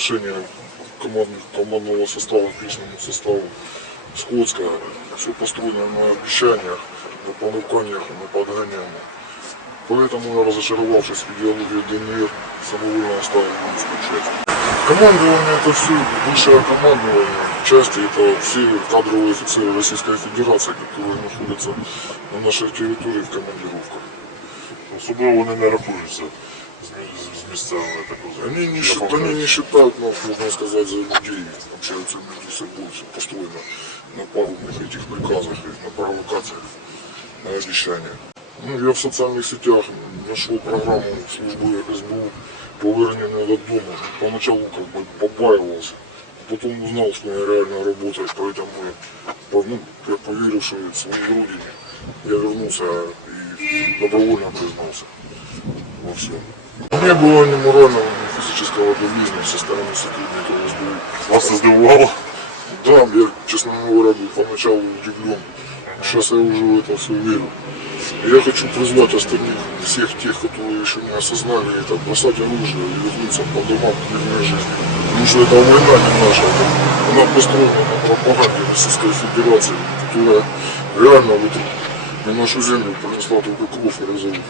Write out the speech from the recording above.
отношение командных, командного состава к личному составу скотское. Все построено на обещаниях, на понуканиях, на подгонениях. Поэтому я, разочаровавшись в идеологии ДНР, самовольно оставил воинскую часть. Командование это все высшее командование. Части это все кадровые офицеры Российской Федерации, которые находятся на нашей территории в командировках. Особливо вони не рахуються з, мі- з місцевими, я так розумію. Они не, Я считают, пам'ятаю. они не считают нас, можно сказать, за людей. Общаются между собой, все построено на пагубных этих приказах, на провокациях, на обещаниях. Ну, я в социальных сетях нашел программу службы СБУ по выранению додому. Поначалу как бы побаивался. Потом узнал, что я реально работаю, поэтому я, по- ну, я поверил, что это своей родине. Я вернулся и добровольно признался во всем. Не было ни морального, ни физического давления со стороны сотрудников СБУ. Вас здивувало? Да, я, честно говоря, был поначалу удивлен. Сейчас я уже в это все верю. И Я хочу призвать остальных, всех тех, которые еще не осознали это, бросать оружие и вернуться по домам к мирной жизни. Потому что эта война не наша, это- она построена на пропаганде Российской Федерации, которая реально в эту, на нашу землю принесла только кровь и разрыв.